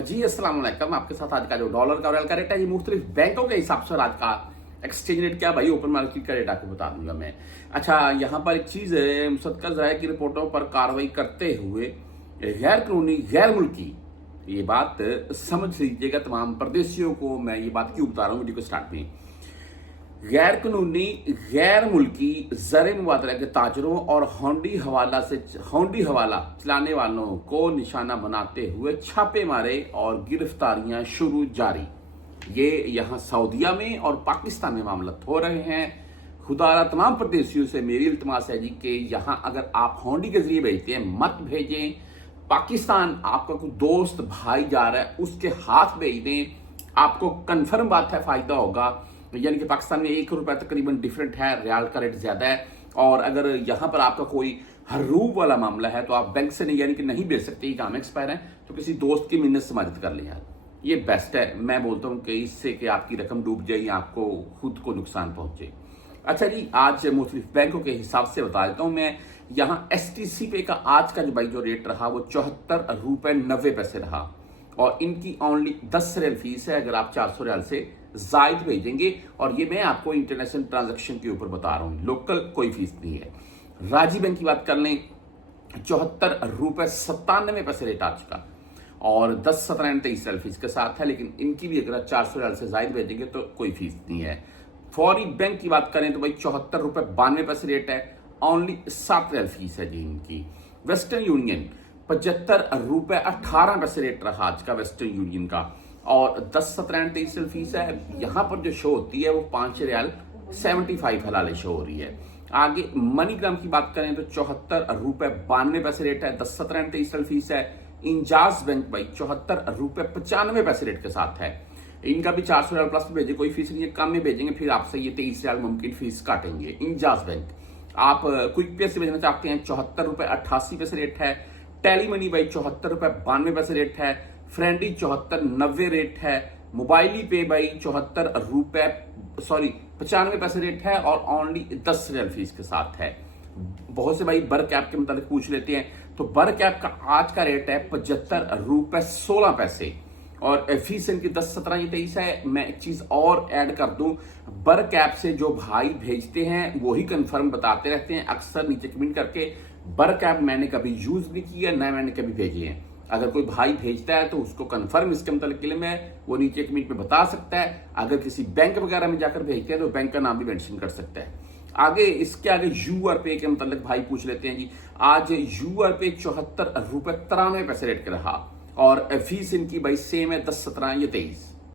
जी अस्सलाम वालेकुम। आपके साथ आज का जो डॉलर का और का रेट है, ये मुख्तलिफ बैंकों के हिसाब से आज का एक्सचेंज रेट क्या भाई, ओपन मार्केट का रेट आपको बता दूंगा मैं। अच्छा, यहाँ पर एक चीज है, मुसद्दक़ ज़राए की रिपोर्टों पर कार्रवाई करते हुए गैर कानूनी गैर मुल्की, ये बात समझ लीजिएगा तमाम परदेशियों को, मैं ये बात क्यों बता रहा हूँ वीडियो को स्टार्ट में। गैर कानूनी गैर मुल्की ज़र मुबादला के ताजरों और होंडी हवाला चलाने वालों को निशाना बनाते हुए छापे मारे और गिरफ्तारियां शुरू जारी। ये यहाँ सऊदीया में और पाकिस्तान में मामला हो रहे हैं। खुदारा तमाम प्रदेशियों से मेरी इल्तमास है जी कि यहाँ अगर आप होंडी के जरिए भेजते हैं मत भेजें। पाकिस्तान आपका कोई दोस्त भाई जा रहा है उसके हाथ भेज दें, आपको कन्फर्म बात है फायदा होगा। यानी कि पाकिस्तान में ₹1 तकरीबन डिफरेंट है, रियाल का रेट ज्यादा है। और अगर यहाँ पर आपका कोई हरूब वाला मामला है तो आप बैंक से नहीं, यानी कि नहीं बेच सकते, काम एक्सपायर है, तो किसी दोस्त की मिन्नत से मदद कर लें यार, ये बेस्ट है। मैं बोलता हूँ कि इससे कि आपकी रकम डूब जाए या आपको खुद को नुकसान पहुंचे। अच्छा जी, आज मुख्तलिफ बैंकों के हिसाब से बता देता हूँ मैं। यहाँ STC पे का आज का जो रेट रहा वो ₹74.90 रहा और इनकी ओनली 10 रियाल फीस है अगर आप 400 रियाल से जायद भेजेंगे। और ये मैं आपको इंटरनेशनल ट्रांजैक्शन के ऊपर बता रहा हूँ, लोकल कोई फीस नहीं है। राजी बैंक की बात कर लें, ₹74.97 रेट आज का और 10.17 रियाल फीस के साथ है, लेकिन इनकी भी अगर 400 रियाल से जायद भेजेंगे तो कोई फीस नहीं है। फौरी बैंक की बात करें तो भाई ₹74.92 रेट है, ओनली 7 रियाल फीस है जी इनकी। वेस्टर्न यूनियन ₹75.18 रेट रहा आज का वेस्टर्न यूनियन का और 10.17 फीस है। यहाँ पर जो शो होती है वो 5 रियाल 75 हलाले शो हो रही है। आगे मनीग्राम की बात करें तो ₹74.92 रेट है, 10.17 फीस है। इंजाज बैंक भाई ₹74.95 रेट के साथ है, इनका भी 400 रियाल प्लस भेजे, कोई फीस नहीं है, कम में भेजेंगे फिर आपसे ये 23 रियाल मुमकिन फीस काटेंगे। इंजाज बैंक आप क्विक पे से भेजना चाहते हैं ₹74.88 रेट है। टेली मनी भाई ₹74.92 रेट है। फ्रेंडी 74.90 रेट है। मोबाइली पे भाई ₹95 रेट है और ओनली 10 रियाल फीस के साथ है। बहुत से भाई बर कैप के मतलब पूछ लेते हैं, तो बर कैप का आज का रेट है ₹75.16 और फीस इनकी 10.17 है। मैं एक चीज और ऐड कर दूं, बर कैप से जो भाई भेजते हैं वही कंफर्म बताते रहते हैं अक्सर नीचे कमेंट करके। बर कैप मैंने कभी यूज नहीं किया, ना मैंने कभी भेजे हैं। अगर कोई भाई भेजता है तो उसको कंफर्म इसके मतलब के लिए मैं वो नीचे कमेंट में बता सकता है। अगर किसी बैंक वगैरह में जाकर भेजते हैं तो बैंक का नाम भी मेंशन कर सकता है। आगे इसके आगे यूआर पे के मतलब भाई पूछ लेते हैं जी। आज यूआर पे ₹74.93 रेट का रहा और फीस इनकी भाई सेम है, 10.17 या 23।